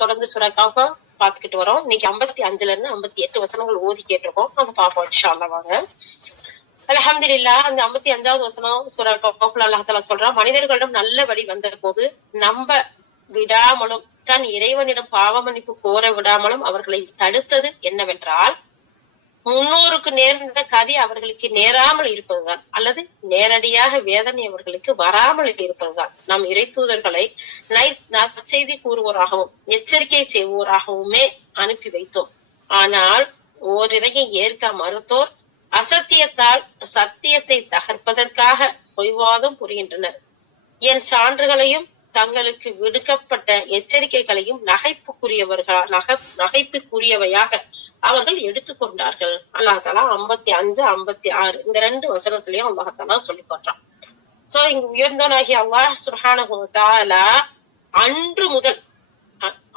தொடர்ந்து சூரா பாத்துக்கிட்டு வரோம். இன்னைக்கு 55ல இருந்து 58 வசனங்கள் ஓதி கேட்டிருக்கோம். நம்ம பாப்போம் இன்ஷா அல்லாஹ். வாங்க. அல்ஹம்துலில்லாஹ். அந்த 55வது வசனம் சூரா கஹ்ஃப்ல அல்லாஹ் தஆலா சொல்றான், மனிதர்களிடம் நல்ல வழி வந்த போது நம்ப விடாமலும் தன் இறைவனிடம் பாவ மன்னிப்பு கோர விடாமலும் அவர்களை தடுத்தது என்னவென்றால், முன்னோருக்கு நேர்ந்த கதி அவர்களுக்கு நேராமல் இருப்பதுதான், அல்லது நேரடியாக வேதனை அவர்களுக்கு வராமல் இருப்பதுதான். நம் இறை தூதர்களை நற்செய்தி கூறுவோராகவும் எச்சரிக்கை செய்வோராகவுமே அனுப்பி வைத்தோம். ஆனால் ஓரிரையை ஏற்க மறுத்தோர் அசத்தியத்தால் சத்தியத்தை தகர்ப்பதற்காக பொய்வாதம் புரிகின்றனர். என் சான்றுகளையும் தங்களுக்கு விடுக்கப்பட்ட எச்சரிக்கைகளையும் நகைப்புக்குரியவையாக அவர்கள் எடுத்துக்கொண்டார்கள். அல்லாஹ் தஆலா 55, 56 இந்த 2 வசனத்திலையும் அல்லாஹ் தஆலா சொல்லி காட்டுறான். சோ இங்க உயர்ந்தவனாகிய அல்லாஹ் சுப்ஹானஹு வ தஆலா அன்று முதல்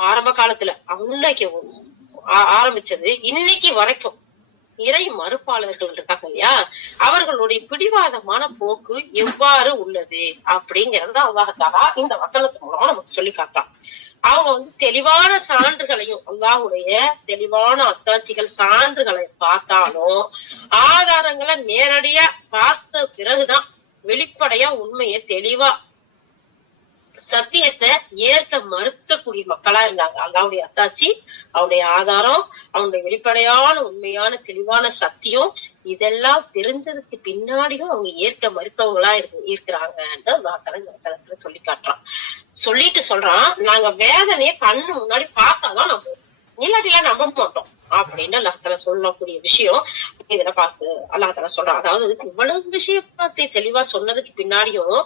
ஆரம்ப காலத்துல அன்னைக்கு ஆரம்பிச்சது இன்னைக்கு வரைக்கும் இறை மறுப்பாளர்கள் இருக்காங்க இல்லையா, அவர்களுடைய பிடிவாதமான போக்கு எவ்வாறு உள்ளது அப்படிங்கறத அல்லாஹ் தஆலா இந்த வசனத்தின் மூலமா நமக்கு சொல்லி காட்டான். அவங்க தெளிவான சான்றுகளையும் அல்லாஹ்வுடைய தெளிவான அத்தாட்சிகள் சான்றுகளை பார்த்தாலும் ஆதாரங்களை நேரடியா பார்த்த பிறகுதான் வெளிப்படையா உண்மையை தெளிவா சத்தியத்தை ஏற்க மறுக்கக்கூடிய மக்களா இருந்தாங்க. அல்லாஹ்வுடைய அத்தாட்சி, அவனுடைய ஆதாரம், அவனுடைய வெளிப்படையான உண்மையான தெளிவான சத்தியம் இதெல்லாம் தெரிஞ்சதுக்கு பின்னாடியும் அவங்க ஏற்க மறுத்தவங்களா இருக்கிறாங்கன்னு வசனத்துல சொல்லி காட்டுறான். சொல்லிட்டு சொல்றான், நாங்க வேதனையை கண்ணு முன்னாடி பார்த்தாதான் நம்புவோம், இல்லாட்டிலாம் நம்ப மாட்டோம் அப்படின்னு அல்லாஹ் தஆலா சொல்லக்கூடிய விஷயம் இதுல பார்த்து அல்லாஹ் தஆலா சொல்றான். அதாவது இவ்வளவு விஷயத்தை தெளிவா சொன்னதுக்கு பின்னாடியும்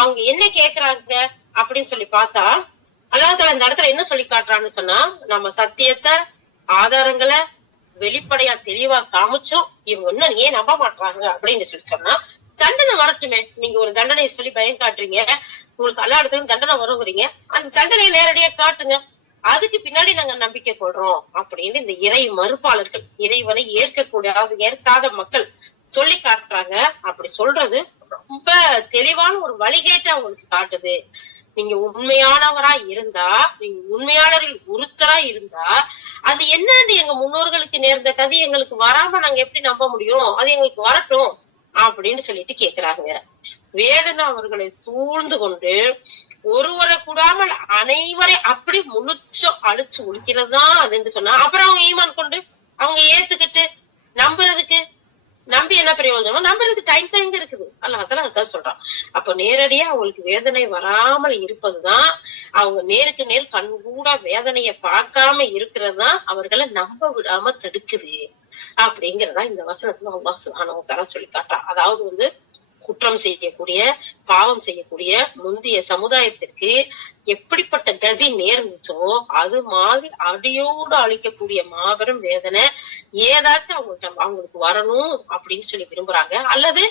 அவங்க என்ன கேக்குறாங்க அப்படின்னு சொல்லி பார்த்தா அல்லாஹ் தஆலா இந்த இடத்துல என்ன சொல்லி காட்டுறான்னு சொன்னா, நம்ம சத்தியத்தை ஆதாரங்களை வெளிப்படையா தெளிவா காமிச்சோம், இவங்க ஒன்னும் ஏன் நம்ப மாட்டாங்க அப்படின்னு சொல்லி சொன்னா, தண்டனை வரட்டுமே. நீங்க ஒரு தண்டனையை சொல்லி பயம் காட்டுறீங்க, உங்களுக்கு எல்லா இடத்துலயும் தண்டனை வருவீங்க, அந்த தண்டனையை நேரடியா காட்டுங்க, அதுக்கு பின்னாடி நாங்க நம்பிக்கை போடுறோம் அப்படின்னு இந்த இறை மறுப்பாளர்கள், இறைவனை ஏற்காத மக்கள் சொல்லி காட்டுறாங்க. அப்படி சொல்றது ரொம்ப தெளிவான ஒரு வழிகேட்டை அவங்களுக்கு காட்டுது. நீங்க உண்மையானவரா இருந்தா, நீங்க உண்மையாளரில் ஒருத்தரா இருந்தா, அது என்னன்னு எங்க முன்னோர்களுக்கு நேர்ந்த கதி எங்களுக்கு வராம நாங்க எப்படி நம்ப முடியும், அது எங்களுக்கு வரட்டும் அப்படின்னு சொல்லிட்டு கேக்குறாங்க. வேதனை அவர்களை சூழ்ந்து கொண்டு ஒருவரை கூடாமல் அனைவரை அப்படி முழுச்சும் அழிச்சு ஒழிக்கிறது தான் அதுன்னு சொன்னா, அப்புறம் அவங்க ஈமான் கொண்டு அவங்க ஏத்துக்கிட்டு நம்புறதுக்கு நம்பி என்ன பிரயோஜனம், நம்புறதுக்கு டைம் இருக்குது. அல்லாஹ் தஆலா அதான் சொல்றான். அப்ப நேரடியா அவங்களுக்கு வேதனை வராமல் இருப்பதுதான், அவங்க நேருக்கு நேர் கண்கூட வேதனைய பார்க்காம இருக்கிறதுதான் அவர்களை நம்ப விடாம தடுக்குது அப்படிங்கறதா இந்த வசனத்துல அல்லாஹ் சுப்ஹானஹு வ தஆலா சொல்லி காட்டான். அதாவது குற்றம் செய்யக்கூடிய பாவம் செய்யக்கூடிய முந்தைய சமுதாயத்திற்கு எப்படிப்பட்ட கதி நேர்ந்துச்சோ அது மாதிரி அடியோடு அழிக்கக்கூடிய மாபெரும் வேதனை ஏதாச்சும் அவங்களுக்கு வரணும் அப்படின்னு சொல்லி விரும்புறாங்க. அல்லது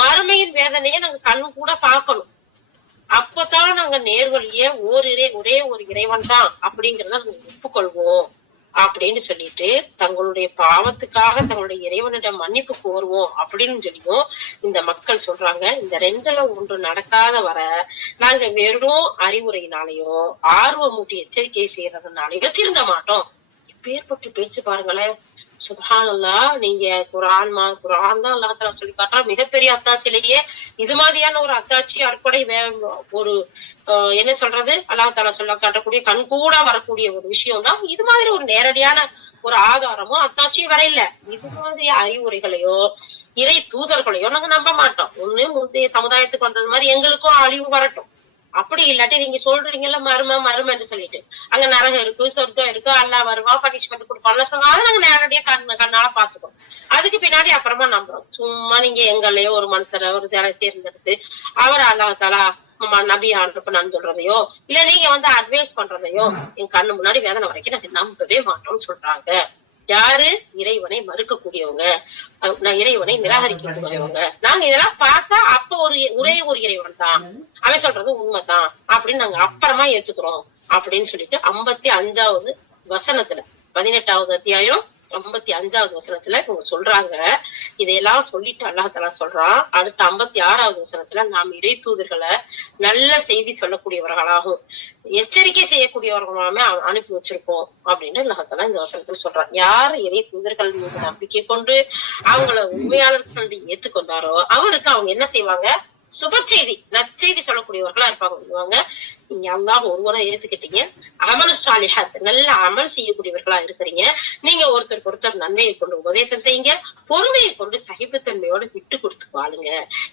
மறுமையின் வேதனையை நாங்க கண்ணு கூட பார்க்கணும், அப்பதான் நாங்க நேர்வழிய ஒரே ஒரு இறைவன் தான் அப்படிங்கறத நாங்க ஒப்புக்கொள்வோம் அப்படின்னு சொல்லிட்டு தங்களுடைய பாவத்துக்காக தங்களுடைய இறைவனிடம் மன்னிப்பு கோருவோம் அப்படின்னு சொல்லியும் இந்த மக்கள் சொல்றாங்க. இந்த 2ல 1 நடக்காத வர நாங்க வெறும் அறிவுரையினாலேயோ ஆர்வமூட்டி எச்சரிக்கை செய்யறதுனாலயோ திருந்த மாட்டோம். இப்பேற்பட்ட பேச்சு பாருங்களேன். சுப்ஹானல்லாஹ். நீங்க குர்ஆன் தான் அல்லாஹ் தஆலா சொல்லி காட்டுறா, மிகப்பெரிய அத்தாட்சியிலேயே இது மாதிரியான ஒரு அத்தாட்சி அற்படை ஒரு என்ன சொல்றது அல்லாஹ் தஆலா சொல்ல காட்டக்கூடிய கண்கூட வரக்கூடிய ஒரு விஷயம் தான் இது மாதிரி ஒரு நேரடியான ஒரு ஆதாரமோ அத்தாட்சியும் வர இல்ல. இது மாதிரி அறிவுரைகளையோ இறை தூதர்களையோ நாங்க நம்ப மாட்டோம். ஒண்ணு முந்தைய சமுதாயத்துக்கு வந்தது மாதிரி எங்களுக்கும் அழிவு வரட்டும், அப்படி இல்லாட்டி நீங்க சொல்றீங்கல்ல மருமன்னு சொல்லிட்டு அங்க நரகம் இருக்கு, சொர்க்கம் இருக்கு, அல்லாஹ் வருவா, பனிஷ்மெண்ட் கொடுப்பாங்க சொன்னா அதை நாங்க நேரடியா கண்ணால பாத்துக்கோம், அதுக்கு பின்னாடி அப்புறமா நம்புறோம். சும்மா நீங்க எங்களையோ ஒரு மனுஷரை ஒரு தேர்ந்தெடுத்து அவர் அல்லாஹ் தஆலா நபி அனுப்புனான்னு சொல்றதையோ இல்ல நீங்க அட்வைஸ் பண்றதையோ என் கண்ணு முன்னாடி வேதனை வரைக்கும் நாங்க நம்பவே மாட்டோம்னு சொல்றாங்க. யாரு? இறைவனை மறுக்கக்கூடியவங்க, இறைவனை நிராகரிக்கக்கூடியவங்க. நாங்க இதெல்லாம் பார்த்தா அப்ப ஒரே ஒரு இறைவன் தான், அவன் சொல்றது உண்மைதான் அப்படின்னு நாங்க அப்புறமா ஏத்துக்கிறோம் அப்படின்னு சொல்லிட்டு 55வது வசனத்துல 18வது அத்தியாயம் 55வது வசனத்துல இவங்க சொல்றாங்க. இதையெல்லாம் சொல்லிட்டு அல்லாஹ் தஆலா சொல்றான், அடுத்த 56வது வசனத்துல நாம் இறை தூதர்களை நல்ல செய்தி சொல்லக்கூடியவர்களாகவும் எச்சரிக்கை செய்யக்கூடியவர்களாமே அனுப்பி வச்சிருக்கோம் அப்படின்னு அல்லாஹ் தஆலா இந்த வசனத்துல சொல்றான். யார் இறை தூதர்கள் மீது நம்பிக்கை கொண்டு அவங்கள உண்மையாளர்கள் ஏத்துக்கொண்டாரோ அவருக்கு அவங்க என்ன செய்வாங்க, சுப செய்தி நற்செய்தி சொல்லக்கூடியவர்களா இருப்பாங்க. நீங்க அல்லாஹ் ஒருவரை ஏத்துக்கிட்டீங்க, அமல் சாலிஹாத் நல்ல அமல் செய்யக்கூடியவர்களா இருக்கிறீங்க, நீங்க ஒருத்தருக்கு ஒருத்தர் நன்மையை கொண்டு உபதேசம் செய்யுங்க, பொறுமையை கொண்டு சகிப்புத்தன்மையோட விட்டு கொடுத்து வாழுங்க.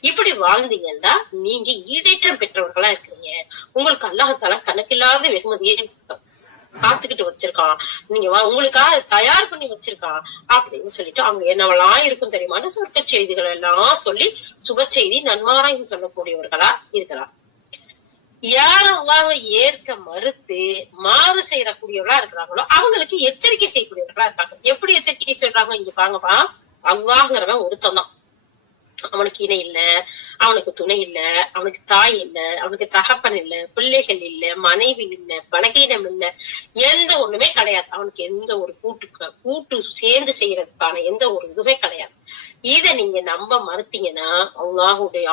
இப்படி வாழ்ந்தீங்கன்னா நீங்க ஈடேற்றம் பெற்றவர்களா இருக்கிறீங்க. உங்களுக்கு அல்லாஹ் தஆலா கணக்கில்லாத வெகுமதியை காத்துக்கிட்டு வச்சிருக்கான், நீங்க உங்களுக்காக தயார் பண்ணி வச்சிருக்கான் அப்படின்னு சொல்லிட்டு அவங்க என்னவெல்லாம் இருக்கும் தெரியுமா, சொர்க்க செய்திகள் எல்லாம் சொல்லி சுப செய்தி நன்மாராயம் சொல்லக்கூடியவர்களா இருக்கலாம். யார் அல்லாஹ்வை ஏற்க மறுத்து மாறு செய்யக்கூடியவர்களா இருக்கிறாங்களோ அவங்களுக்கு எச்சரிக்கை செய்யக்கூடியவர்களா இருக்காங்க. எப்படி எச்சரிக்கை சொல்றாங்க இங்க பாருங்கப்பா, அல்லாஹ்ங்கிறவன் ஒருத்தன் தான், அவனுக்கு இணை இல்ல, அவனுக்கு துணை இல்ல, அவனுக்கு தாய் இல்ல, அவனுக்கு தகப்பன் இல்ல, பிள்ளைகள் இல்ல, மனைவி இல்ல, பலகீனம் இல்ல, எந்த ஒண்ணுமே கிடையாது. அவனுக்கு எந்த ஒரு கூட்டு சேர்ந்து செய்யறதுக்கான எந்த ஒரு இதுவுமே கிடையாது. இத நீங்க நம்ப மறுத்தீங்கன்னா அல்லாஹுடைய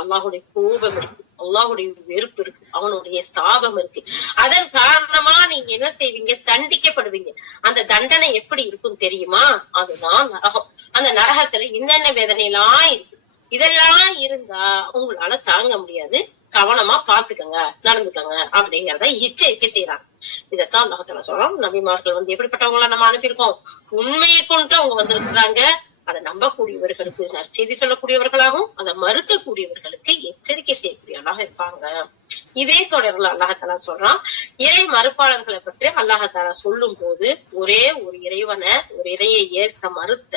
கோபம் இருக்கு, அல்லாஹுடைய வெறுப்பு இருக்கு, அவனுடைய சாபம் இருக்கு. அதன் காரணமா நீங்க என்ன செய்வீங்க, தண்டிக்கப்படுவீங்க. அந்த தண்டனை எப்படி இருக்கும் தெரியுமா, அதுதான் நரகம். அந்த நரகத்துல என்னென்ன வேதனை எல்லாம் இருக்கு, இதெல்லாம் இருந்தா உங்களால தாங்க முடியாது. கவனமா பாத்துக்கங்க, நடந்துக்கங்க அப்படிங்கறத எச்சரிக்கை செய்யறாங்க. இதத்தான் அல்லாஹ் தஆலா சொல்றோம். நபிமார்கள் எப்படிப்பட்டவங்களா நம்ம அனுப்பியிருக்கோம், உண்மையை கொண்டு அவங்க வந்திருக்கிறாங்க. அதை நம்பக்கூடியவர்களுக்கு நற்செய்தி சொல்லக்கூடியவர்களாகவும் அதை மறுக்கக்கூடியவர்களுக்கு எச்சரிக்கை செய்யக்கூடியவர்களாக இருப்பாங்க. இதே தொடர்ல அல்லாஹ் தஆலா சொல்றான், இறை மறுப்பாளர்களை பற்றி அல்லாஹ் தஆலா சொல்லும் போது ஒரே ஒரு இறைவனை, ஒரு இறையை ஏற்க மறுத்த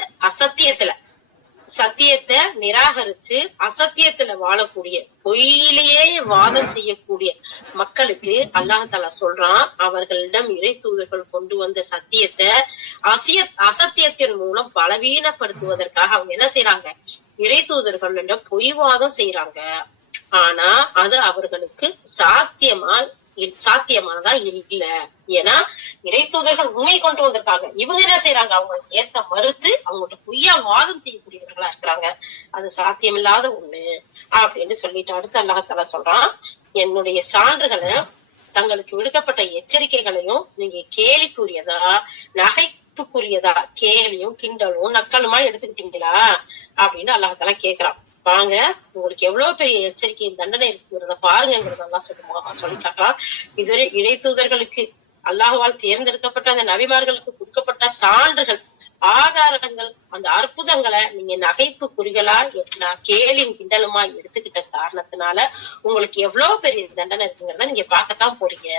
சத்தியத்தை நிராகரிச்சு அசத்தியத்துல வாழக்கூடிய, பொய்யிலேயே வாதம் செய்யக்கூடிய மக்களுக்கு அல்லாஹ் தஆலா சொல்றான், அவர்களிடம் இறை தூதர்கள் கொண்டு வந்த சத்தியத்தை அசத்தியத்தின் மூலம் பலவீனப்படுத்துவதற்காக அவங்க என்ன செய்யறாங்க, இறை தூதர்களிடம் பொய்வாதம் செய்யறாங்க. ஆனா அது அவர்களுக்கு சாத்தியமானதா இல்ல. ஏன்னா இறை தூதர்கள் உண்மை கொண்டு வந்திருக்காங்க, இவங்க என்ன செய்யறாங்க, அவங்க ஏற்க மறுத்து அவங்கள்ட்ட பொய்யா வாதம் செய்யக்கூடியவர்களா இருக்கிறாங்க. அது சாத்தியமில்லாத ஒண்ணு அப்படின்னு சொல்லிட்டு அடுத்து அல்லாஹ் தஆலா சொல்றான், என்னுடைய சான்றுகளை தங்களுக்கு விடுக்கப்பட்ட எச்சரிக்கைகளையும் நீங்க கேலிக்குரியதா நகைப்புக்குரியதா, கேலியும் கிண்டலும் நக்கலுமா எடுத்துக்கிட்டீங்களா அப்படின்னு அல்லாஹ் தஆலா கேக்குறான். வாங்க, உங்களுக்கு எவ்வளவு பெரிய எச்சரிக்கை தண்டனை இருக்குங்கிறத பாருங்கிறதெல்லாம் சொல்லி காட்டுறான். இதுவரை இறை தூதர்களுக்கு அல்லாஹ்வால் தேர்ந்தெடுக்கப்பட்ட அந்த நபிமார்களுக்கு கொடுக்கப்பட்ட சான்றுகள், ஆதாரங்கள், அந்த அற்புதங்களை நீங்க நகைப்பு குறிகளா கேலியும் கிண்டலுமா எடுத்துக்கிட்ட காரணத்தினால உங்களுக்கு எவ்வளவு பெரிய தண்டனை இருக்குங்கிறத நீங்க பார்க்கத்தான் போறீங்க.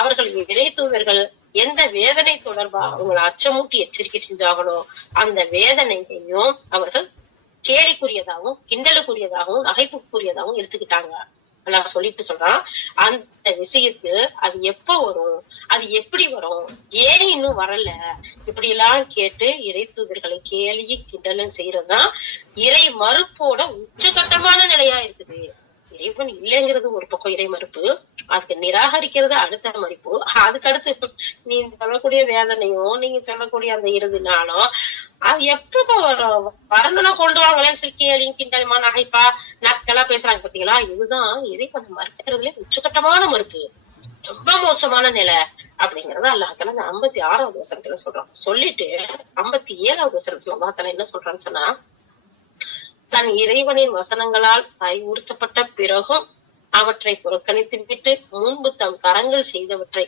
அவர்கள் இறை தூதர்கள் எந்த வேதனை தொடர்பா உங்களை அச்சமூட்டி எச்சரிக்கை செஞ்சாங்களோ அந்த வேதனையையும் அவர்கள் கேலிக்குரியதாகவும் கிண்டலுக்குரியதாகவும் நகைப்புக்குரியதாகவும் எடுத்துக்கிட்டாங்க. நான் சொல்லிட்டு சொல்றான், அந்த விஷயத்து அது எப்ப வரும், அது எப்படி வரும், ஏன் இன்னும் வரல, இப்படி எல்லாம் கேட்டு இறை தூதர்களை கேலி கிண்டலும் செய்யறதுதான் இறை மறுப்போட உச்சகட்டமான நிலையா இருக்குது. இறைவன் இல்லைங்கிறது ஒரு பக்கம் இறை மறுப்பு, அதுக்கு நிராகரிக்கிறது அடுத்த மறுப்பு. அதுக்கு அடுத்து நீங்க சொல்லக்கூடிய வேதனையும் நீங்க சொல்லக்கூடிய அந்த இறுதினாலும் அது எப்ப வரணும்னா கொண்டு வாங்கலன்னு சொல்லி கேலியும் கிண்டலுமா நகைப்பா நக்கலா பேசுறாங்க பாத்தீங்களா. இதுதான் இறைவன் மறுக்கிறதுல உச்சகட்டமான மறுப்பு, ரொம்ப மோசமான நிலை அப்படிங்கறத அல்லாஹ் தஆலா 56வது வசனத்துல சொல்றான். சொல்லிட்டு 57வது வசனத்துல அல்லாஹ் தஆலா என்ன சொல்றான்னு சொன்னா, தன் இறைவனின் வசனங்களால் அறிவுறுத்தப்பட்ட பிறகும் அவற்றை புறக்கணித்து விட்டு முன்பு தம் கரங்கள் செய்தவற்றை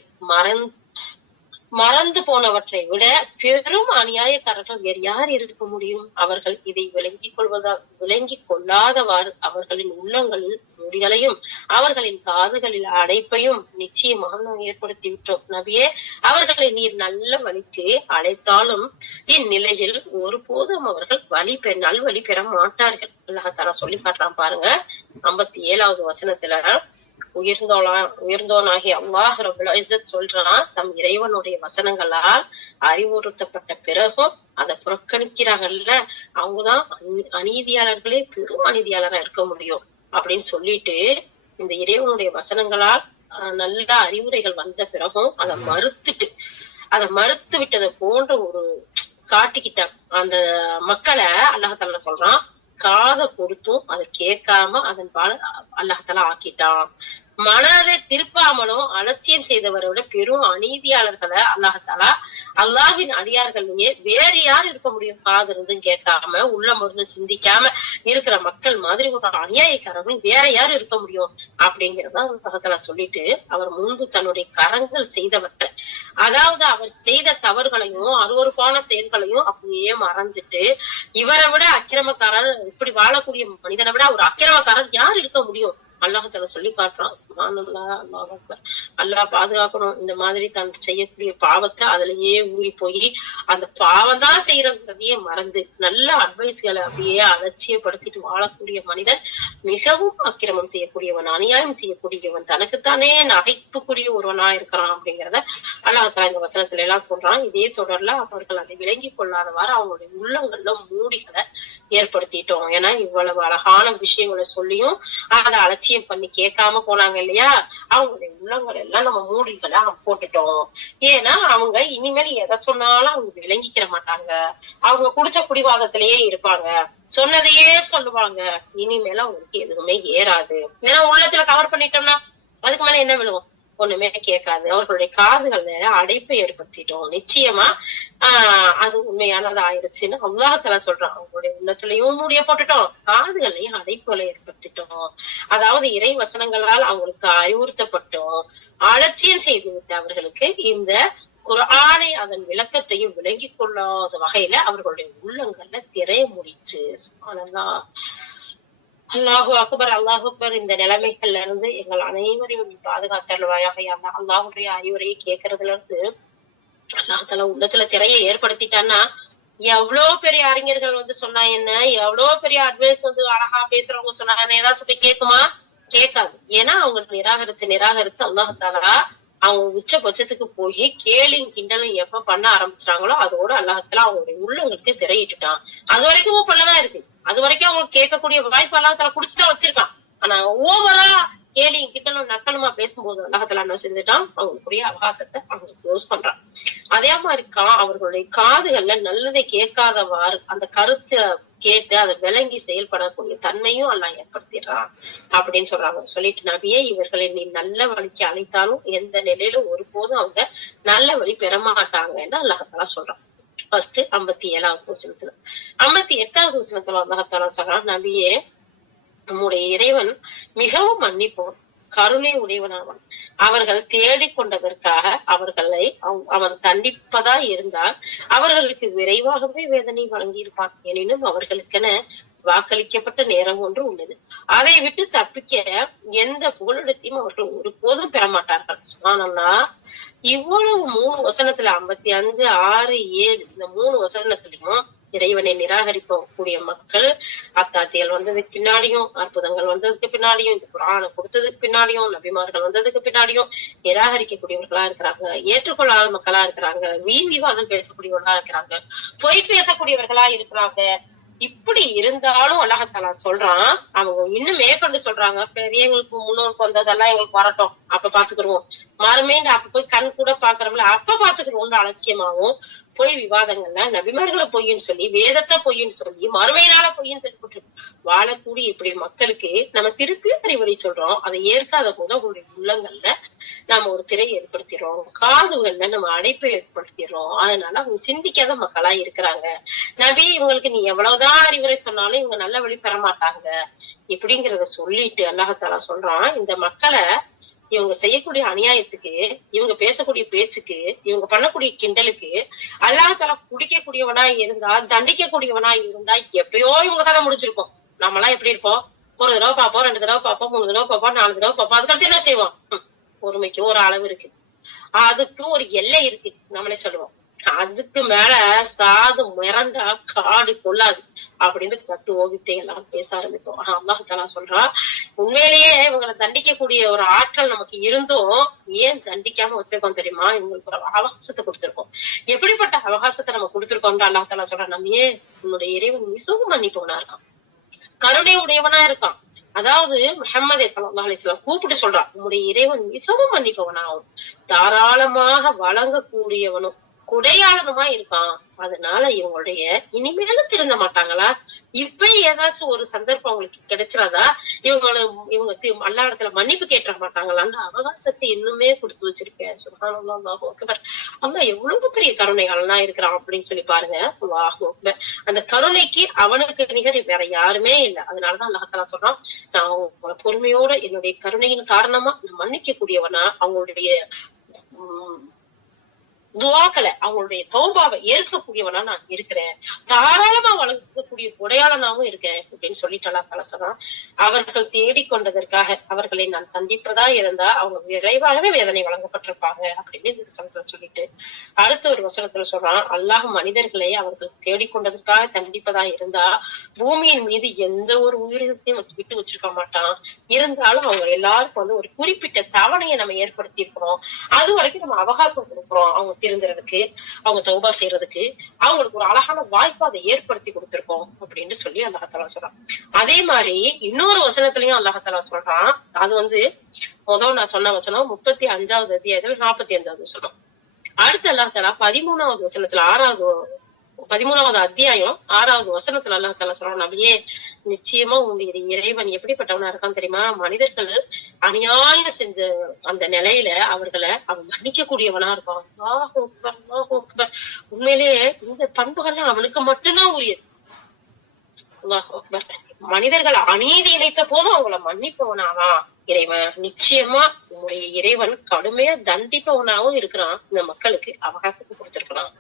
மறந்து போனவற்றை விட பெரும் அநியாயக்காரர்கள் வேறு யார் இருக்க முடியும்? அவர்கள் இதை விளங்கிக் கொள்ளாதவாறு அவர்களின் உள்ளங்களில் முடிகளையும் அவர்களின் காதுகளில் அடைப்பையும் நிச்சயமாக ஏற்படுத்தி விட்டோம். நபியே, அவர்களை நீர் நல்ல வழிக்கு அழைத்தாலும் இந்நிலையில் ஒருபோதும் அவர்கள் நல்வழி பெற மாட்டார்கள். அல்லாஹ் தஆலா சொல்லி காட்டுறான் பாருங்க 57வது வசனத்துல. உயர்ந்தோனாகி அல்லாஹ் ரப்புல் இஸ்ஸத் சொல்றான், தம் இறைவனுடைய வசனங்களால் அறிவுறுத்தப்பட்ட பிறகும் அதை புறக்கணிக்கிறாங்கல்ல, அவங்கதான் அநீதியாளர்களே பெரும் அநீதியாளரா இருக்க முடியும் அப்படின்னு சொல்லிட்டு, இந்த இறைவனுடைய வசனங்களால் நல்ல அறிவுரைகள் வந்த பிறகும் அதை மறுத்து விட்டதை போன்ற ஒரு காட்டிக்கிட்டான். அந்த மக்களை அல்லாஹ் சொல்றான், காதை கொடுத்தும் அதை கேட்காம அதன் பால அல்லாஹ் ஆக்கிட்டான். மனதை திருப்பாமலும் அலட்சியம் செய்தவரோட பெரும் அநீதியாளர்களை அல்லாஹாலா அல்லாஹ்வின் அடியார்களையே வேற யார் இருக்க முடியும்? காது இருந்தும் கேட்காம உள்ள மருந்து சிந்திக்காம இருக்கிற மக்கள் மாதிரி ஒரு அநியாயக்காரர்கள் வேற யாரும் இருக்க முடியும் அப்படிங்கிறத அல்லாஹாலா சொல்லிட்டு, அவர் முன்பு தன்னுடைய கரங்கள் செய்தவர்கள், அதாவது அவர் செய்த தவறுகளையும் அருவருப்பான செயல்களையும் அப்படியே மறந்துட்டு, இவரை விட அக்கிரமக்காரர், இப்படி வாழக்கூடிய மனிதனை விட ஒரு அக்கிரமக்காரர் யார் இருக்க முடியும்? அல்லாஹால சொல்லி காட்டுறான். அல்லாஹ் பாதுகாக்கணும். இந்த மாதிரி தான் செய்யக்கூடிய பாவத்தை அதுலயே ஊறி போய் அந்த பாவம் தான் செய்யறதையே மறந்து நல்ல அட்வைஸ்களை அப்படியே அலட்சியப்படுத்திட்டு வாழக்கூடிய மனிதன் மிகவும் அக்கிரமம் செய்யக்கூடியவன், அநியாயம் செய்யக்கூடியவன், தனக்குத்தானே நகைப்புக்கூடிய ஒருவனா இருக்கிறான் அப்படிங்கிறத அல்லாஹ் இந்த வசனத்துல எல்லாம் சொல்றான். இதே தொடர்ல அவர்கள் அதை விளங்கி கொள்ளாதவாறு அவங்களுடைய உள்ளங்கள்ல மூடிகளை ஏற்படுத்திட்டோம். ஏன்னா இவ்வளவு அழகான விஷயங்களை சொல்லியும் அதை அலட்சியம் பண்ணி கேட்காம போனாங்க இல்லையா, அவங்களுடைய உள்ளங்கள் எல்லாம் நம்ம மூடிகளை போட்டுட்டோம். ஏன்னா அவங்க இனிமேல் எதை சொன்னாலும் அவங்க விளங்கிக்கிற மாட்டாங்க, அவங்க குடிச்ச குடிவாதத்திலேயே இருப்பாங்க, சொன்னதையே சொல்லுவாங்க. இனிமேல அவங்களுக்கு எதுவுமே ஏறாது. ஏன்னா உள்ளத்துல கவர் பண்ணிட்டோம்னா அதுக்கு மேல என்ன விழுகும்? ஒண்ணுமே கேட்காது. அவர்களுடைய காதுகள்ல அடைப்பை ஏற்படுத்திட்டோம். நிச்சயமா அது உண்மையானது ஆயிடுச்சுன்னு அல்லாஹ்தாலா சொல்றான். அவங்களுடைய உள்ளத்துலயும் மூடிய போட்டுட்டோம், காதுகளையும் அடைப்புகளை ஏற்படுத்திட்டோம். அதாவது இறை வசனங்களால் அவங்களுக்கு அறிவுறுத்தப்பட்டோம், அலட்சியம் செய்து விட்டு அவர்களுக்கு இந்த குர்ஆனை அதன் விளக்கத்தையும் விளங்கி கொள்ளாத வகையில அவர்களுடைய உள்ளங்கள்ல திரைய முடிச்சு. சுப்ஹானல்லாஹ், அல்லாஹு அக்பர், அல்லாஹு அக்பர். இந்த நிலைமைகள்ல இருந்து எங்கள் அனைவரையும் பாதுகாத்தருள்வாயாக. அல்லாஹுடைய அறிவுரையை கேட்கறதுல இருந்து அல்லாஹால உள்ளத்துல திரையை ஏற்படுத்திட்டான்னா எவ்வளவு பெரிய அறிஞர்கள் சொன்னா என்ன, எவ்வளவு பெரிய அட்வைஸ் அழகா பேசுறவங்க சொன்னாங்க, ஏதாச்சும் போய் கேட்குமா? கேட்காது. ஏன்னா அவங்க நிராகரிச்சு அல்லாஹாலா அவங்க உச்சபட்சத்துக்கு போய் கேலியும் கிண்டலும் எப்ப பண்ண ஆரம்பிச்சாங்களோ அதோட அல்லாஹாலா அவங்களுடைய உள்ளங்களுக்கு திரையிட்டுட்டான். அது வரைக்கும் பண்ணதான் இருக்கு, அது வரைக்கும் அவங்களுக்கு கேட்கக்கூடிய வாய்ப்பு அல்லாஹாலா குடிச்சுதான் வச்சிருக்கான். ஆனா ஓவரா கேலியும் கிண்டலும் நக்கலுமா பேசும்போது அல்லாஹாலா என்ன செஞ்சுட்டான், அவங்களுக்குரிய அவகாசத்தை அவங்க க்ளோஸ் பண்றான். அதே மாதிரி அவர்களுடைய காதுகள்ல நல்லதை கேட்காதவாறு அந்த கருத்தை கேட்டு அதை விளங்கி செயல்படக்கூடிய தன்மையும் அல்லாஹ் ஏற்படுத்திடுறான் அப்படின்னு சொல்றாங்க. சொல்லிட்டு, நபியே, இவர்களை நீ நல்ல வழிக்கு அழைத்தாலும் எந்த நிலையிலும் ஒருபோதும் அவங்க நல்ல வழி பெறமாட்டாங்கன்னு அல்லாஹாலா சொல்றான். ஃபர்ஸ்ட் 57வது வசனத்துல. 58வது வசனத்துல அல்லாஹாலா சொல்றான், நபியே, நம்முடைய இறைவன் மிகவும் மன்னிப்போம், கருணை உடையவனாவான். அவர்கள் தேடிக்கொண்டதற்காக அவர்களை அவன் தண்டிப்பதா இருந்தால் அவர்களுக்கு விரைவாகவே வேதனை வழங்கியிருப்பான். எனினும் அவர்களுக்கென வாக்களிக்கப்பட்ட நேரம் ஒன்று உள்ளது. அதை விட்டு தப்பிக்க எந்த புகலிடத்தையும் அவர்கள் ஒருபோதும் பெறமாட்டார்கள். சுப்ஹானல்லாஹ், இவ்வளவு 3 வசனத்துல 55, 6, 7 இந்த 3 வசனத்திலையும் இறைவனை நிராகரிக்கக்கூடிய மக்கள் அத்தாட்சிகள் வந்ததுக்கு பின்னாடியும், அற்புதங்கள் வந்ததுக்கு பின்னாடியும், இந்த குர்ஆனை கொடுத்ததுக்கு பின்னாடியும், நபிமார்கள் வந்ததுக்கு பின்னாடியும் நிராகரிக்கக்கூடியவர்களா இருக்கிறாங்க, ஏற்றுக்கொள்ளாத மக்களா இருக்கிறாங்க, வீண் விவாதம் பேசக்கூடியவர்களா இருக்கிறாங்க, பொய் பேசக்கூடியவர்களா இருக்கிறாங்க. இப்படி இருந்தாலும் அல்லாஹ்தாலா சொல்றான், அவங்க இன்னும் மேற்கொண்டு சொல்றாங்க, பெரியவங்களுக்கு முன்னோருக்கு வந்ததெல்லாம் எங்களுக்கு வரட்டும், அப்ப பாத்துக்கிடுவோம், மறுமைண்டு அப்ப போய் கண் கூட பாக்குறோம்ல அப்ப பாத்துக்கிடுவோம்னு அலட்சியமாவும் பொய் விவாதங்கள்ல நபிமார்களை பொய்ன்னு சொல்லி, வேதத்தை பொய்ன்னு சொல்லி, மறுமையினால பொய்ன்னு சொல்லி வாழக்கூடிய இப்படி மக்களுக்கு நம்ம திருப்பியும் அறிவுரை சொல்றோம். அதை ஏற்காத போது அவங்களுடைய உள்ளங்கள்ல நாம ஒரு திரை ஏற்படுத்திடுறோம், காதுகள்ல நம்ம அடைப்பை ஏற்படுத்திடுறோம். அதனால அவங்க சிந்திக்காத மக்களா இருக்கிறாங்க. நபி, இவங்களுக்கு நீ எவ்வளவுதான் அறிவுரை சொன்னாலும் இவங்க நல்ல வழி பெற மாட்டாங்க இப்படிங்கிறத சொல்லிட்டு அல்லாஹாலா சொல்றான், இந்த மக்களை இவங்க செய்யக்கூடிய அநியாயத்துக்கு, இவங்க பேசக்கூடிய பேச்சுக்கு, இவங்க பண்ணக்கூடிய கிண்டலுக்கு அல்லாஹ்தாலா குடிக்கக்கூடியவனா இருந்தா, தண்டிக்கக்கூடியவனா இருந்தா எப்பயோ இவங்க கதை முடிச்சிருக்கோம். நம்ம எல்லாம் எப்படி இருப்போம்? ஒரு தடவை பார்ப்போம், 2 தடவை பார்ப்போம், 3 தடவை பார்ப்போம், 4 தடவை பார்ப்போம். அதுக்கடுத்து என்ன செய்வோம்? பொறுமைக்கு ஒரு அளவு இருக்கு, அதுக்கு ஒரு எல்லை இருக்கு, நம்மளே சொல்லுவோம். அதுக்கு மேல சாது மிரண்டா காடு கொள்ளாது அப்படின்னு தத்துவ வித்தை எல்லாம் பேச ஆரம்பிப்போம். ஆனா அல்லாஹ்தாலா சொல்றா, உண்மையிலேயே இவங்களை தண்டிக்கக்கூடிய ஒரு ஆற்றல் நமக்கு இருந்தும் ஏன் தண்டிக்காம வச்சிருக்கோம் தெரியுமா? இவங்களுக்கு ஒரு அவகாசத்தை கொடுத்திருக்கோம். எப்படிப்பட்ட அவகாசத்தை நம்ம கொடுத்திருக்கோம்னு அல்லாஹ்தாலா சொல்றா, நம்மையே உன்னுடைய இறைவன் மிகவும் மன்னிப்பவனா இருக்கான், கருணை உடையவனா இருக்கான். அதாவது முஹம்மது ஸல்லல்லாஹு அலைஹி வஸல்லம் கூப்பிட்டு சொல்றான், உன்னுடைய இறைவன் மிகவும் மன்னிப்பவனாகும், தாராளமாக வழங்கக்கூடியவனும் கொடையாளனுமா இருக்கான். அதனால இவங்களுடைய இனிமேலும் திருந்த மாட்டாங்களா? இப்ப ஏதாச்சும் ஒரு சந்தர்ப்பம் அவங்களுக்கு கிடைச்சிடாதா? இவங்க அல்லா இடத்துல மன்னிப்பு கேட்க மாட்டாங்களான்னு அவகாசத்தை இன்னுமே கொடுத்து வச்சிருக்கேன். சுப்ஹானல்லாஹ் அக்பர். அல்லாஹ் எவ்வளவு பெரிய கருணைகள்லாம் இருக்கிறான் அப்படின்னு சொல்லி பாருங்க. அல்லாஹ் அக்பர். அந்த கருணைக்கு அவனுக்கு நிகர் வேற யாருமே இல்லை. அதனாலதான் அல்லாஹ் தஆலா சொல்றான், நான் உங்களை பொறுமையோட என்னுடைய கருணையின் காரணமா நான் மன்னிக்க கூடியவனா, அவங்களுடைய துவாக்களை அவங்களுடைய தௌபாவை ஏற்கக்கூடியவனா நான் இருக்கிறேன், தாராளமா வழங்கக்கூடிய கொடையாளனாவும் இருக்கேன் அப்படின்னு சொல்லிட்டு அல்லாஹ் தஆலா சொல்றான். அவர்கள் தேடிக்கொண்டதற்காக அவர்களை நான் சந்திப்பதா இருந்தா அவங்க விரைவாகவே வேதனை வழங்கப்பட்டிருப்பாங்க அப்படின்னு இந்த வசனத்துல சொல்லிட்டு அடுத்த ஒரு வசனத்துல சொல்றான், அல்லாஹ் மனிதர்களை அவர்கள் தேடிக்கொண்டதற்காக தண்டிப்பதா இருந்தா பூமியின் மீது எந்த ஒரு உயிரினத்தையும் விட்டு வச்சிருக்க மாட்டான். இருந்தாலும் அவங்க எல்லாருக்கும் ஒரு குறிப்பிட்ட தவணையை நம்ம ஏற்படுத்தி இருக்கிறோம். அது வரைக்கும் நம்ம அவகாசம் கொடுக்குறோம் அவங்க திருந்துறதுக்கு, அவங்க தௌபா செய்யறதுக்கு. அவங்களுக்கு ஒரு அழகான வாய்ப்பு அதை ஏற்படுத்தி கொடுத்திருக்கோம் அப்படின்னு சொல்லி அல்லாஹ் தஆலா சொல்றான். அதே மாதிரி இன்னொரு வசனத்திலயும் அல்லாஹ் தஆலா சொல்றான். அது முதல் நான் சொன்ன வசனம் 35வது அத்தியாயத்துல 45வது வசனம். அடுத்து அல்லாஹ் தஆலா 13வது வசனத்துல 13வது அத்தியாயம் 6வது வசனத்துல அல்லாஹ் தஆலா சொல்றான், நபியே நிச்சயமா உங்களுடைய இறைவன் எப்படிப்பட்டவனா இருக்கான்னு தெரியுமா? மனிதர்கள் அநியாயம் செஞ்ச அந்த நிலையில அவர்களை அவன் மன்னிக்க கூடியவனா இருப்பான். அல்லாஹ் அக்பர், அல்லாஹ் அக்பர். உண்மையிலேயே இந்த பண்புகள்லாம் அவனுக்கு மட்டும்தான் உரியது. அல்லாஹ் அக்பர். மனிதர்கள் அநீதி இழைத்த போதும் அவங்கள மன்னிப்பவனாவா இறைவன். நிச்சயமா உங்களுடைய இறைவன் கடுமையா தண்டிப்பவனாவும் இருக்கிறான். இந்த மக்களுக்கு அவகாசத்தை கொடுத்திருக்கிறான்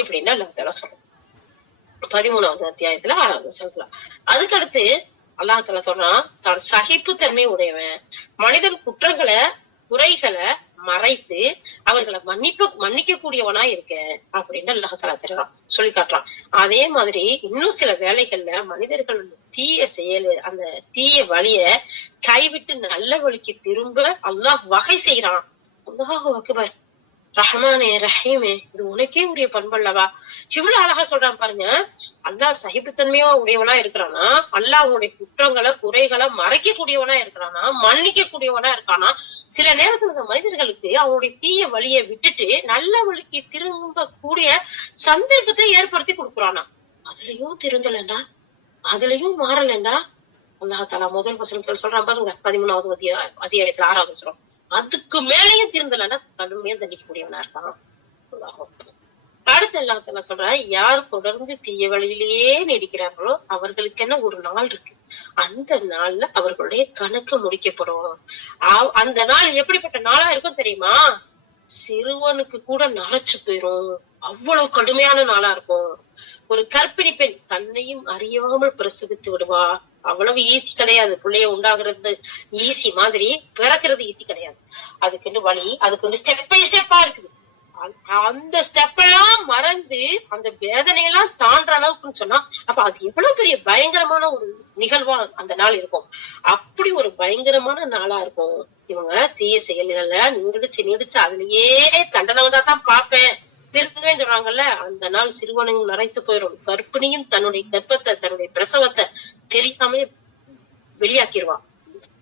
இப்படின்னு அல்லாஹ் தஆலா சொல்றான் 13வது அத்தியாயத்துல 6வது வசனத்துல. அதுக்கடுத்து அல்லாஹ் தஆலா சொல்றான், தான் சகிப்புத்தன்மை உடையவன், மனிதன் குற்றங்களை குறைகளை மறைத்து அவர்களை மன்னிக்க கூடியவனா இருக்க அப்படின்னு அல்லாஹ் தஆலா சொல்லி காட்டுறான். அதே மாதிரி இன்னும் சில வேலைகள்ல மனிதர்கள் தீய செயல், அந்த தீய வழிய கைவிட்டு நல்ல வழிக்கு திரும்ப அல்லாஹ் வகை செய்யறான். அல்லாஹ் அக்பர். ரஹ்மானே ரஹீமே, இது உனக்கே உரிய பண்பல்லவா? இவ்வளவு அழகா சொல்றான் பாருங்க. அல்லாஹ் சகிப்புத்தன்மையா உடையவனா இருக்கிறானா, அல்லாஹ் அவனுடைய குற்றங்களை குறைகளை மறைக்க கூடியவனா இருக்கிறானா, மன்னிக்க கூடியவனா இருக்கானா. சில நேரத்துல இந்த மனிதர்களுக்கு அவனுடைய தீய வழியை விட்டுட்டு நல்ல வழிக்கு திரும்ப கூடிய சந்தர்ப்பத்தை ஏற்படுத்தி கொடுக்குறானா. அதுலயும் திரும்பலண்டா, அதுலயும் மாறலண்டா. அல்லாஹ் தஆலா முதல் வசனத்துல சொல்றான் பாருங்க, 13வது அத்தியாயத்துல 6வது வசனம். அதுக்கு மேலேயும் திருந்தலன்னா கடுமையா தண்டிக்கக்கூடியவனா இருக்கான். அடுத்து அல்லாஹ் தஆலா சொல்றான், யார் தொடர்ந்து தீய வழியிலேயே நீடிக்கிறார்களோ அவர்களுக்கு என்ன ஒரு நாள் இருக்கு, அந்த நாள்ல அவர்களுடைய கணக்கு முடிக்கப்படும். அந்த நாள் எப்படிப்பட்ட நாளா இருக்கும் தெரியுமா? சிறுவனுக்கு கூட நரைச்சு போயிரும், அவ்வளவு கடுமையான நாளா இருக்கும். ஒரு கர்ப்பிணி பெண் தன்னையும் அறியாமல் பிரசவித்து விடுவா. அவ்வளவு ஈஸி கிடையாது. பிள்ளைய உண்டாகிறது ஈஸி மாதிரி பிறக்கிறது ஈஸி கிடையாது. அதுக்குன்னு வழி, அதுக்கு ஸ்டெப் பை ஸ்டெப்பா இருக்குது. அந்த ஸ்டெப் எல்லாம் மறந்து அந்த வேதனையெல்லாம் தாண்டுற அளவுக்குன்னு சொன்னா அப்ப அது எவ்வளவு பெரிய பயங்கரமான ஒரு நிகழ்வா அந்த நாள் இருக்கும். அப்படி ஒரு பயங்கரமான நாளா இருக்கும். இவங்க தீய செயல்கள நீடிச்சு அதுலயே தண்டனை வந்தாதான் பாப்பேன் திருத்தவே சொல்றாங்கல்ல. அந்த நாள் சிறுவனையும் நரைத்து போயிடும். கர்ப்பிணியும் தன்னுடைய கர்ப்பத்தை, தன்னுடைய பிரசவத்தை தெரியாம வெளியாக்கிடுவான்,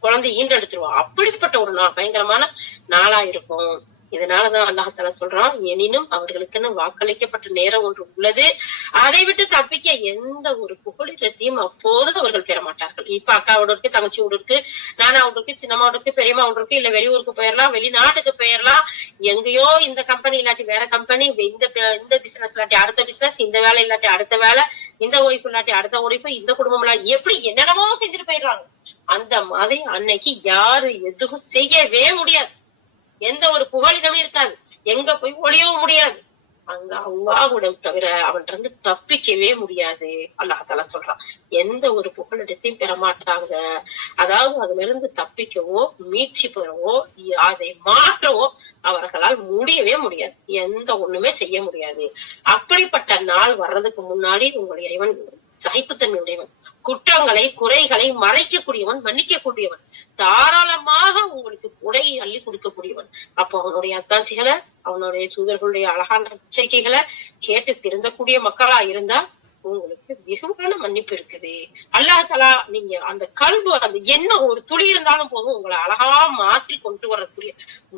குழந்தை ஈண்டெடுத்துருவான். அப்படிப்பட்ட ஒரு நாள் பயங்கரமான நாளா இருக்கும். இதனாலதான் அல்லாஹ் தஆலா சொல்றான், எனினும் அவர்களுக்கு வாக்களிக்கப்பட்ட நேரம் ஒன்று உள்ளது, அதை விட்டு தப்பிக்க எந்த ஒரு புகழிடத்தையும் அப்போது அவர்கள் பெற மாட்டார்கள். இப்ப அக்காவோட இருக்கு, தங்கச்சியோட இருக்கு, நானாவோட இருக்கு, சின்னமாவோட இருக்கு, பெரியம்மாவோட இருக்கு, இல்ல வெளியூருக்கு போயிடலாம், வெளிநாட்டுக்கு போயிடலாம், எங்கேயோ இந்த கம்பெனி இல்லாட்டி வேற கம்பெனி, இந்த பிசினஸ் இல்லாட்டி அடுத்த பிசினஸ், இந்த வேலை இல்லாட்டி அடுத்த வேலை, இந்த ஒய்ஃப் இல்லாட்டி அடுத்த ஒய்ஃப், இந்த குடும்பம் இல்லாட்டி எப்படி என்னென்னமோ செஞ்சுட்டு போயிடுறாங்க. அந்த மாதிரி அன்னைக்கு யாரு எதுவும் செய்யவே முடியாது. எந்த ஒரு புகலிடமே இருக்காது, எங்க போய் ஒளியவும் முடியாது. அங்க அல்லாஹ்விடம் தவிர அவன்கிட்ட இருந்து தப்பிக்கவே முடியாது. அல்லாஹ் தஆலா சொல்றான், எந்த ஒரு புகலிடத்தையும் பெற மாட்டாங்க. அதாவது அதுல இருந்து தப்பிக்கவோ மீட்சி பெறவோ அதை மாற்றவோ அவர்களால் முடியவே முடியாது. எந்த ஒண்ணுமே செய்ய முடியாது. அப்படிப்பட்ட நாள் வர்றதுக்கு முன்னாடி உங்களுடைய இறைவன் சகிப்புத்தன்மை உடையவன், குற்றங்களை குறைகளை மறைக்கக்கூடியவன், மன்னிக்க கூடியவன், தாராளமாக உங்களுக்கு கொடையை அள்ளி கொடுக்கக்கூடியவன். அப்போ அவனுடைய அத்தாட்சிகளை, அவனுடைய தூதர்களுடைய அழகான எச்சரிக்கைகளை கேட்டு திருந்தக்கூடிய மக்களா இருந்தா உங்களுக்கு வெகுவான மன்னிப்பு இருக்குது. அல்லாஹ் தஆலா நீங்க அந்த கல்பு, அந்த எண்ணம் ஒரு துளி இருந்தாலும் போதும் உங்களை அழகா மாற்றி கொண்டு வரக்கூடிய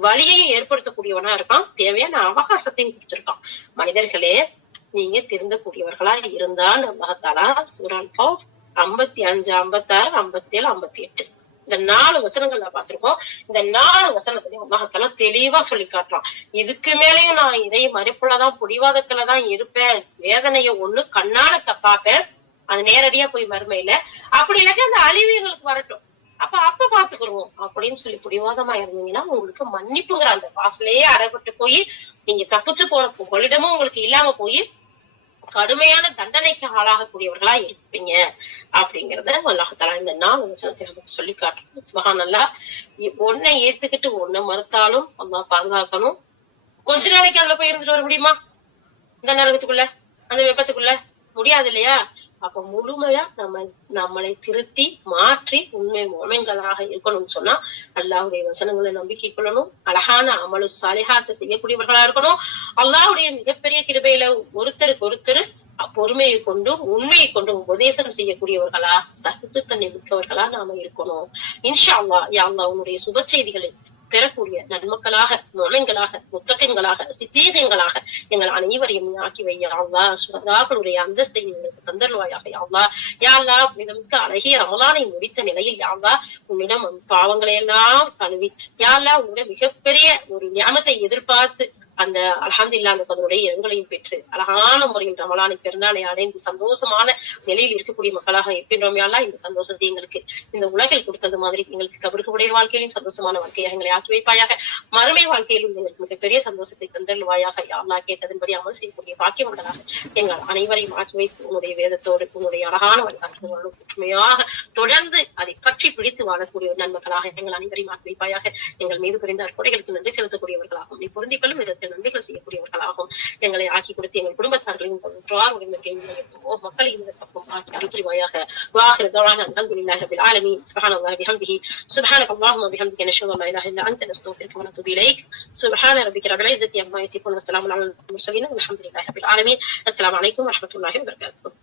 வழியையும் ஏற்படுத்தக்கூடியவனா இருக்கான், தேவையான அவகாசத்தையும் கொடுத்திருக்கான். மனிதர்களே, நீங்க திருந்தக்கூடியவர்களா இருந்தால் அல்லாஹ் சூரா அல்-கஹ்ஃப் 55, 56, 57, 58 இந்த 4 வசனங்கள்ல பார்த்திருக்கோம். இந்த 4 வசனத்திலையும் அல்லாஹ் தெளிவா சொல்லி காட்டுறான். இதுக்கு மேலேயும் நான் இதை மறுப்புலதான் பிடிவாதத்துலதான் இருப்பேன், வேதனைய ஒண்ணு கண்ணால தப்பாப்பேன், அது நேரடியா போய் மறுமையில, அப்படி இல்லாட்டி அந்த அழிவு எங்களுக்கு வரட்டும், அப்ப பாத்துக்கிறோம் அப்படின்னு சொல்லி பிடிவாதமா இருந்தீங்கன்னா உங்களுக்கு மன்னிப்புங்கிற அந்த வாசலையே அடைபட்டு போய் நீங்க தப்பிச்சு போற புகலிடமும் உங்களுக்கு இல்லாம போய் கடுமையான தண்டனைக்கு ஆளாகக்கூடியவர்களா இருப்பீங்க அப்படிங்கறத அல்லாஹ் தஆலா இந்த 4 வசனத்தை நமக்கு சொல்லி காட்டுறோம். சுப்ஹானல்லாஹ். ஒன்னை ஏத்துக்கிட்டு ஒன்ன மறுத்தாலும் அல்லாஹ் பாதுகாக்கணும். கொஞ்ச நாளைக்கு அதுல போய் இருந்துட்டு வர முடியுமா? இந்த நரகத்துக்குள்ள, அந்த வெப்பத்துக்குள்ள முடியாது இல்லையா? அப்ப முழுமையா நம்மளை திருத்தி மாற்றி உண்மை மோமென்களாக இருக்கணும்னு சொன்னா அல்லாஹ்வுடைய வசனங்களை நம்பிக்கை கொள்ளணும், அழகான அமலு சாலிஹாத்தை செய்யக்கூடியவர்களா இருக்கணும். அல்லாஹ்வுடைய மிகப்பெரிய கிருபையில ஒருத்தருக்கு ஒருத்தர் பொறுமையை கொண்டும் உண்மையை கொண்டும் உபதேசம் செய்யக்கூடியவர்களா, சகிப்புத்தன்மை மிக்கவர்களா நாம இருக்கணும். இன்ஷா அல்லாஹ். யா அல்லாஹ், உன்னுடைய சுப செய்திகளை பெறக்கூடிய நன்மக்களாக, மோமென்களாக, முத்தகங்களாக, சித்தீகங்களாக எங்கள் அனைவரையும் ஆக்கி வையா அல்லாஹ். சுஹதாக்களுடைய அந்தஸ்தை எங்களுக்கு தந்தருவாயாக யா அல்லாஹ். யா அல்லாஹ், மிக அழகிய ரமலானை முடித்த நிலையில் யா அல்லாஹ் உன்னிடம் பாவங்களை எல்லாம் கழுவி யா அல்லாஹ் உன்னுடைய மிகப்பெரிய ஒரு ஞானத்தை எதிர்பார்த்து அந்த அல்ஹம்துலில்லாஹ் அந்த அதனுடைய இரங்கலையும் பெற்று அழகான முறையில் ரமலானை பெருநாளை அடைந்து சந்தோஷமான நிலையில் இருக்கக்கூடிய மக்களாக இருக்கின்றோம். யா அல்லாஹ், இந்த சந்தோஷத்தை எங்களுக்கு இந்த உலகில் கொடுத்தது மாதிரி எங்களுக்கு கபருக்கு உடைய வாழ்க்கையிலும் சந்தோஷமான வாழ்க்கையாக எங்களை ஆக்கி வைப்பாயாக. மறுமை வாழ்க்கையிலும் எங்களுக்கு மிகப்பெரிய சந்தோஷத்தை தந்தருவாயாக யா அல்லாஹ். கேட்டதன்படி அமல் செய்யக்கூடிய பாக்கியவர்களாக எங்கள் அனைவரையும் ஆக்கி வைத்து உன்னுடைய வேதத்தோடு உன்னுடைய அழகான வழிகாட்டுதலோடு ஒற்றுமையாக தொடர்ந்து அதை பற்றி பிடித்து வாழக்கூடிய நன்மக்களாக எங்கள் அனைவரையும் ஆக்கி வைப்பாயாக. எங்கள் மீது புரிந்த அற்புடைகளுக்கு நன்றி செலுத்தக்கூடியவர்களாகவும் நீ பொருந்திக்கொள்ளும் விதத்தில் நன்மைகள் செய்யக்கூடியவர்களாகவும் எங்களை ஆக்கி கொடுத்து எங்கள் குடும்பத்தார்களையும் மக்களையும் பக்கம் ஆக்கி அருள்புரிவாயாக. வாஹிரு தஅவானா அல்ஹம்துலில்லாஹி ரப்பில் ஆலமீன். சுப்ஹானல்லாஹி வபிஹம்திஹி சுப்ஹானக அல்லாஹும்ம வபிஹம்திக நஷ்ஹது அன் லா இலாஹா இல்லா அன்த நஸ்தக்ஃபிருக வ நதுபு இலைக். சுப்ஹான ரப்பிக ரப்பில் இஸ்ஸத்தி அம்மா யசிஃபூன் வ ஸலாமுன் அலல் முர்ஸலீன் வல்ஹம்துலில்லாஹி ரப்பில் ஆலமீன். அஸ்ஸலாமு அலைக்கும் வ ரஹ்மத்துல்லாஹி வ பரகாத்துஹு.